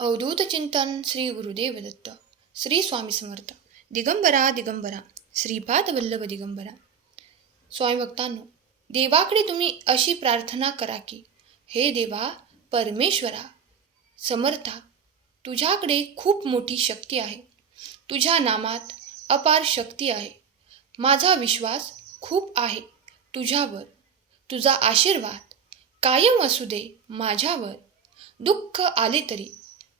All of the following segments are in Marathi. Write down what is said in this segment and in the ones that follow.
अवधूत चिंतन श्री गुरुदेव दत्त. श्री स्वामी समर्थ. दिगंबरा दिगंबरा श्रीपाद वल्लभ दिगंबरा. स्वामी भक्तांनो, देवाकडे तुम्ही अशी प्रार्थना करा की, हे देवा परमेश्वरा समर्था, तुझ्याकडे खूप मोठी शक्ती आहे. तुझ्या नामात अपार शक्ती आहे. माझा विश्वास खूप आहे तुझ्यावर. तुझा आशीर्वाद कायम असू दे माझ्यावर. दुःख आले तरी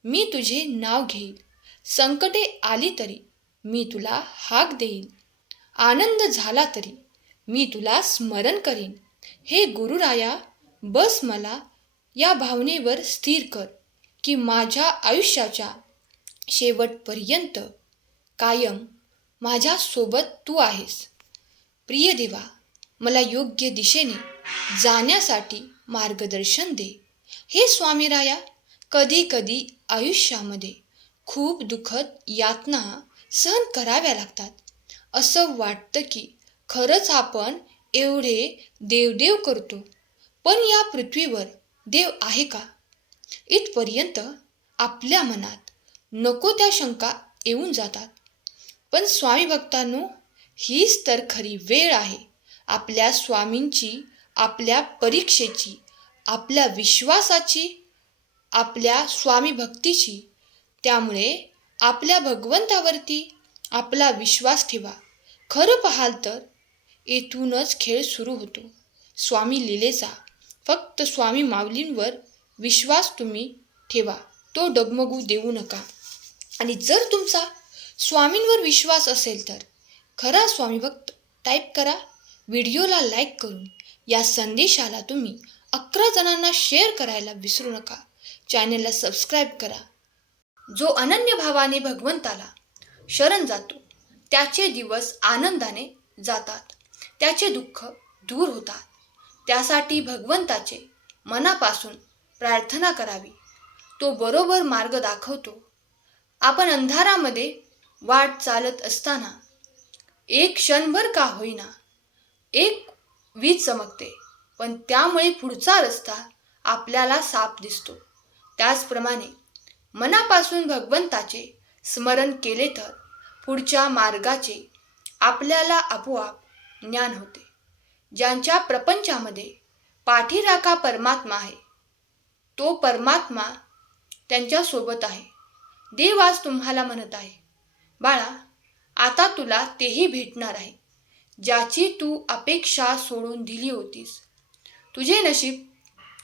मी तुझे नाव घेईल. संकटे आली तरी मी तुला हाक देईल. आनंद झाला तरी मी तुला स्मरण करीन. हे गुरुराया, बस मला या भावनेवर स्थिर कर की माझ्या आयुष्याच्या शेवटपर्यंत कायम माझ्यासोबत तू आहेस. प्रिय देवा, मला योग्य दिशेने जाण्यासाठी मार्गदर्शन दे. हे स्वामीराया, कधी कधी आयुष्यामध्ये खूप दुःखद यातना सहन कराव्या लागतात. असं वाटतं की खरंच आपण एवढे देवदेव करतो, पण या पृथ्वीवर देव आहे का? इथपर्यंत आपल्या मनात नको त्या शंका येऊन जातात. पण स्वामी भक्तांनो, हीच तर खरी वेळ आहे आपल्या स्वामींची, आपल्या परीक्षेची, आपल्या विश्वासाची, आपल्या स्वामी भक्तीची. त्यामुळे आपल्या भगवंतावरती आपला विश्वास ठेवा. खरं पाहाल तर येथूनच खेळ सुरू होतो स्वामी लीलेचा. फक्त स्वामी माऊलींवर विश्वास तुम्ही ठेवा, तो डगमगू देऊ नका. आणि जर तुमचा स्वामींवर विश्वास असेल तर खरा स्वामी भक्त टाईप करा. व्हिडिओला लाईक करून या संदेशाला तुम्ही 11 जणांना शेअर करायला विसरू नका. चॅनलला सबस्क्राईब करा. जो अनन्य भावाने भगवंताला शरण जातो त्याचे दिवस आनंदाने जातात, त्याचे दुःख दूर होतात. त्यासाठी भगवंताचे मनापासून प्रार्थना करावी. तो बरोबर मार्ग दाखवतो. आपण अंधारामध्ये वाट चालत असताना एक क्षणभर का होईना एक वीज चमकते, पण त्यामुळे पुढचा रस्ता आपल्याला साफ दिसतो. त्याचप्रमाणे मनापासून भगवंताचे स्मरण केले तर पुढच्या मार्गाचे आपल्याला आपोआप ज्ञान होते. ज्यांच्या प्रपंचामध्ये पाठीराखा परमात्मा आहे, तो परमात्मा त्यांच्यासोबत आहे. देव आज तुम्हाला म्हणत आहे, बाळा, आता तुला तेही भेटणार आहे ज्याची तू अपेक्षा सोडून दिली होतीस. तुझे नशीब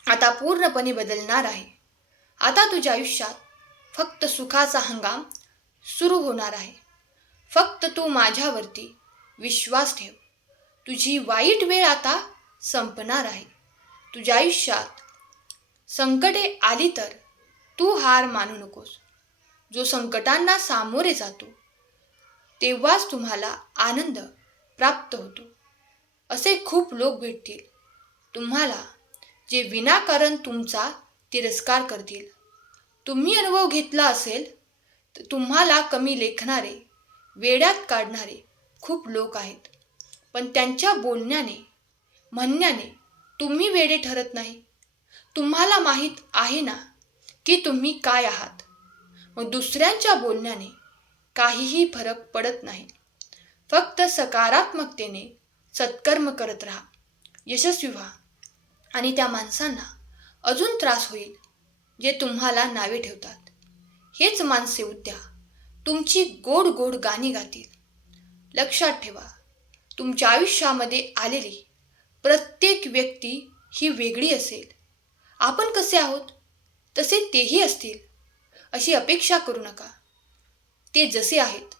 आता पूर्णपणे बदलणार आहे. आता तुझ्या आयुष्यात फक्त सुखाचा हंगाम सुरू होणार आहे. फक्त तू माझ्यावरती विश्वास ठेव. तुझी वाईट वेळ आता संपणार आहे. तुझ्या आयुष्यात संकटे आली तर तू हार मानू नकोस. जो संकटांना सामोरे जातो तेव्हाच तुम्हाला आनंद प्राप्त होतो. असे खूप लोक भेटतील तुम्हाला जे विनाकारण तुमचा तिरस्कार करतील. तुम्ही अनुभव घेतला असेल तर तुम्हाला कमी लेखणारे, वेड्यात काढणारे खूप लोक आहेत. पण त्यांच्या बोलण्याने, म्हणण्याने तुम्ही वेडे ठरत नाही. तुम्हाला माहीत आहे ना की तुम्ही काय आहात. मग दुसऱ्यांच्या बोलण्याने काहीही फरक पडत नाही. फक्त सकारात्मकतेने सत्कर्म करत राहा, यशस्वी व्हा. आणि त्या माणसांना अजून त्रास होईल जे तुम्हाला नावे ठेवतात. हेच माणसे उद्या तुमची गोड गोड गाणी गातील. लक्षात ठेवा, तुमच्या आयुष्यामध्ये आलेली प्रत्येक व्यक्ती ही वेगळी असेल. आपण कसे आहोत तसे तेही असतील अशी अपेक्षा करू नका. ते जसे आहेत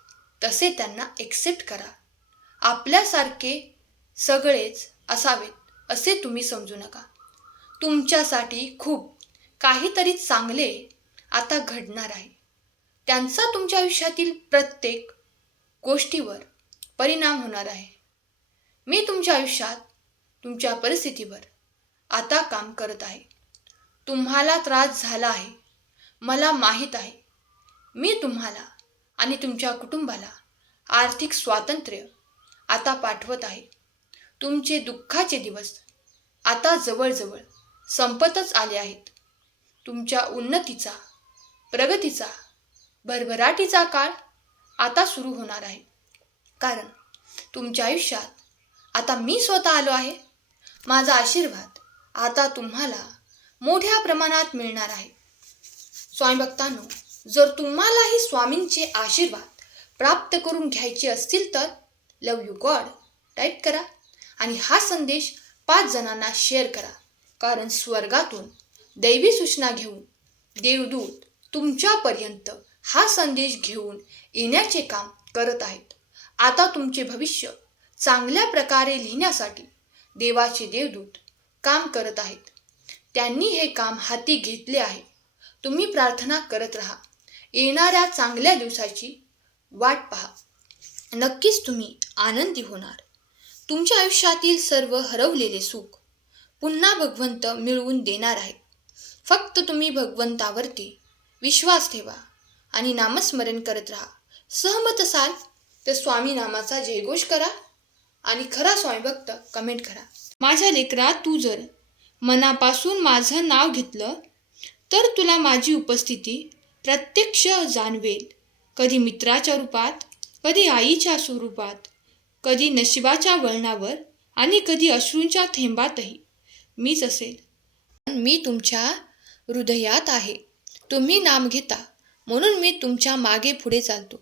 तसे त्यांना एक्सेप्ट करा. आपल्यासारखे सगळेच असावेत असे तुम्ही समजू नका. तुमच्यासाठी खूप काहीतरी चांगले आता घडणार आहे. त्यांचा तुमच्या आयुष्यातील प्रत्येक गोष्टीवर परिणाम होणार आहे. मी तुमच्या आयुष्यात तुमच्या परिस्थितीवर आता काम करत आहे. तुम्हाला त्रास झाला आहे, मला माहीत आहे. मी तुम्हाला आणि तुमच्या कुटुंबाला आर्थिक स्वातंत्र्य आता पाठवत आहे. तुमचे दुःखाचे दिवस आता जवळजवळ संपतच आले आहेत. तुमच्या उन्नतीचा प्रगतीचा, भरभराटीचा काळ आता सुरू होणार आहे. कारण तुमच्या आयुष्यात आता मी स्वतः आलो आहे. माझा आशीर्वाद आता तुम्हाला मोठ्या प्रमाणात मिळणार आहे. स्वामी भक्तांनो, जर तुम्हालाही स्वामींचे आशीर्वाद प्राप्त करून घ्यायचे असतील तर लव यू गॉड टाईप करा आणि हा संदेश 5 जणांना शेअर करा. कारण स्वर्गातून दैवी सूचना घेऊन देवदूत तुमच्यापर्यंत हा संदेश घेऊन येण्याचे काम करत आहेत. आता तुमचे भविष्य चांगल्या प्रकारे लिहिण्यासाठी देवाचे देवदूत काम करत आहेत. त्यांनी हे काम हाती घेतले आहे. तुम्ही प्रार्थना करत राहा. येणाऱ्या चांगल्या दिवसाची वाट पहा. नक्कीच तुम्ही आनंदी होणार. तुमच्या आयुष्यातील सर्व हरवलेले सुख पुन्हा भगवंत मिळवून देणार आहे. फक्त तुम्ही भगवंतावरती विश्वास ठेवा आणि नामस्मरण करत राहा. सहमत असाल तर स्वामी नामाचा जयघोष करा आणि खरा स्वामी भक्त कमेंट करा. माझ्या लेकरा, तू जर मनापासून माझं नाव घेतलं तर तुला माझी उपस्थिती प्रत्यक्ष जाणवेल. कधी मित्राच्या रूपात, कधी आईच्या स्वरूपात, कधी नशिबाच्या वळणावर आणि कधी अश्रूंच्या थेंबातही मीच असेल. मी तुमच्या हृदयात आहे. तुम्ही नाम घेता म्हणून मी तुमच्या मागे पुढे चालतो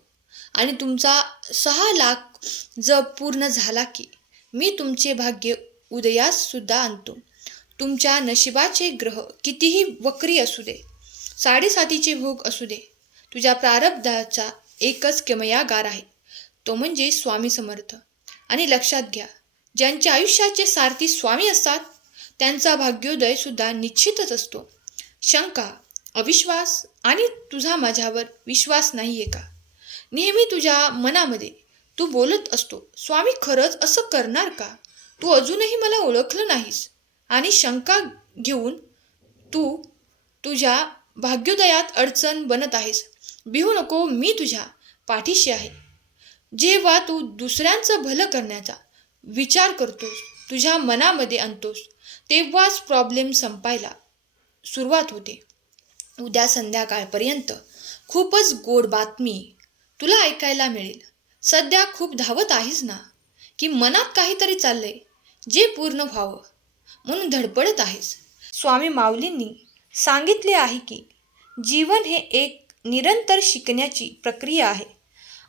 आणि तुमचा 6 लाख जप पूर्ण झाला की मी तुमचे भाग्य उदयास सुद्धा आणतो. तुमच्या नशिबाचे ग्रह कितीही वक्री असू दे, 7.5चे भोग असू दे, तुझ्या प्रारब्धाचा एकच किमयागार आहे, तो म्हणजे स्वामी समर्थ. आणि लक्षात घ्या, ज्यांच्या आयुष्याचे सारथी स्वामी असतात त्यांचा भाग्योदय सुद्धा निश्चितच असतो. शंका, अविश्वास आणि तुझा माझ्यावर विश्वास नाही आहे का? नेहमी तुझ्या मनामध्ये तू बोलत असतो, स्वामी खरंच असं करणार का? तू अजूनही मला ओळखलं नाहीस आणि शंका घेऊन तू तुझ्या भाग्योदयात अडचण बनत आहेस. भिवू नको, मी तुझ्या पाठीशी आहे. जेव्हा तू दुसऱ्यांचं भलं करण्याचा विचार करतोस, तुझ्या मनामध्ये आणतोस, तेव्हाच प्रॉब्लेम संपायला सुरुवात होते. उद्या संध्याकाळपर्यंत खूपच गोड बातमी तुला ऐकायला मिळेल. सध्या खूप धावत आहेस ना, की मनात काहीतरी चाललंय जे पूर्ण व्हावं म्हणून धडपडत आहेस. स्वामी माऊलींनी सांगितले आहे की जीवन हे एक निरंतर शिकण्याची प्रक्रिया आहे.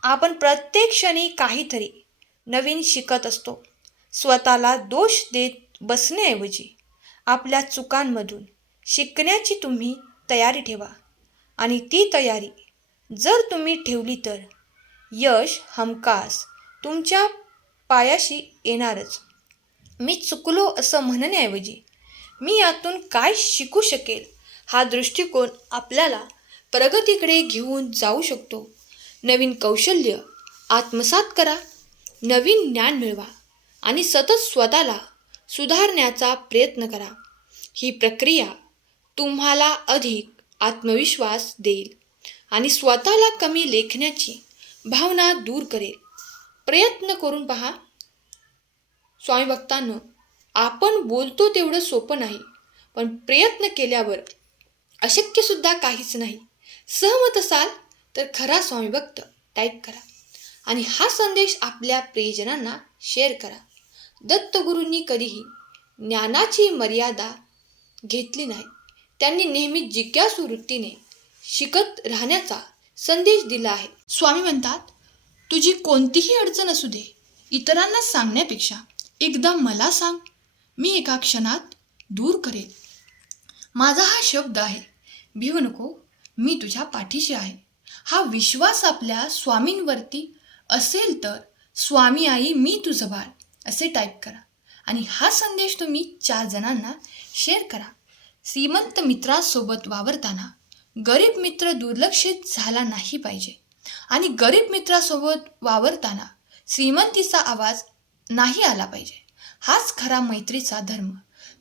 आपण प्रत्येक क्षणी काहीतरी नवीन शिकत असतो. स्वतःला दोष देत बसण्याऐवजी आपल्या चुकांमधून शिकण्याची तुम्ही तयारी ठेवा आणि ती तयारी जर तुम्ही ठेवली तर यश हमखास तुमच्या पायाशी येणारच. मी चुकलो असं म्हणण्याऐवजी मी यातून काय शिकू शकेल हा दृष्टिकोन आपल्याला प्रगतीकडे घेऊन जाऊ शकतो. नवीन कौशल्य आत्मसात करा, नवीन ज्ञान मिळवा आणि सतत स्वतःला सुधारण्याचा प्रयत्न करा. ही प्रक्रिया तुम्हाला अधिक आत्मविश्वास देईल आणि स्वतःला कमी लेखण्याची भावना दूर करेल. प्रयत्न करून पहा. स्वामी भक्तांनो, आपण बोलतो तेवढं सोपं नाही, पण प्रयत्न केल्यावर अशक्यसुद्धा काहीच नाही. सहमत असाल तर खरा स्वामी भक्त टाईप करा आणि हा संदेश आपल्या प्रियजनांना शेअर करा. दत्तगुरूंनी कधीही ज्ञानाची मर्यादा घेतली नाही. त्यांनी नेहमी जिज्ञासू वृत्तीने शिकत राहण्याचा संदेश दिला आहे. स्वामी म्हणतात, तुझी कोणतीही अडचण असू दे, इतरांना सांगण्यापेक्षा एकदा मला सांग, मी एका क्षणात दूर करेल. माझा हा शब्द आहे, भिवू नको, मी तुझ्या पाठीशी आहे. हा विश्वास आपल्या स्वामींवरती असेल तर स्वामी आई मी तुझं बाळ असे टाईप करा आणि हा संदेश तुम्ही 4 जणांना शेअर करा. श्रीमंत मित्रासोबत वावरताना गरीब मित्र दुर्लक्षित झाला नाही पाहिजे आणि गरीब मित्रासोबत वावरताना श्रीमंतीचा आवाज नाही आला पाहिजे. हाच खरा मैत्रीचा धर्म.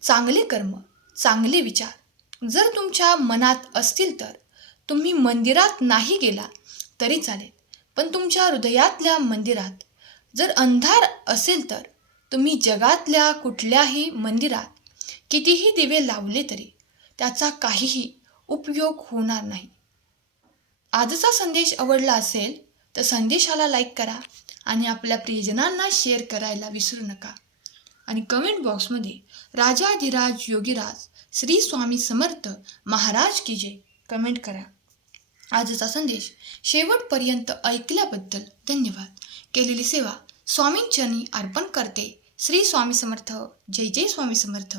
चांगले कर्म, चांगले विचार जर तुमच्या मनात असतील तर तुम्ही मंदिरात नाही गेला तरी चालेल, पण तुमच्या हृदयातल्या मंदिरात जर अंधार असेल तर तुम्ही जगातल्या कुठल्याही मंदिरात कितीही दिवे लावले तरी त्याचा काहीही उपयोग होणार नाही. आजचा संदेश आवडला असेल तर संदेशाला लाईक करा आणि आपल्या प्रियजनांना शेअर करायला विसरू नका. आणि कमेंट बॉक्समध्ये राजाधिराज योगीराज श्री स्वामी समर्थ महाराज की जय कमेंट करा. आजचा संदेश शेवटपर्यंत ऐकल्याबद्दल धन्यवाद. केलेली सेवा स्वामींचरणी अर्पण करते. श्री स्वामी समर्थ. जय जय स्वामी समर्थ.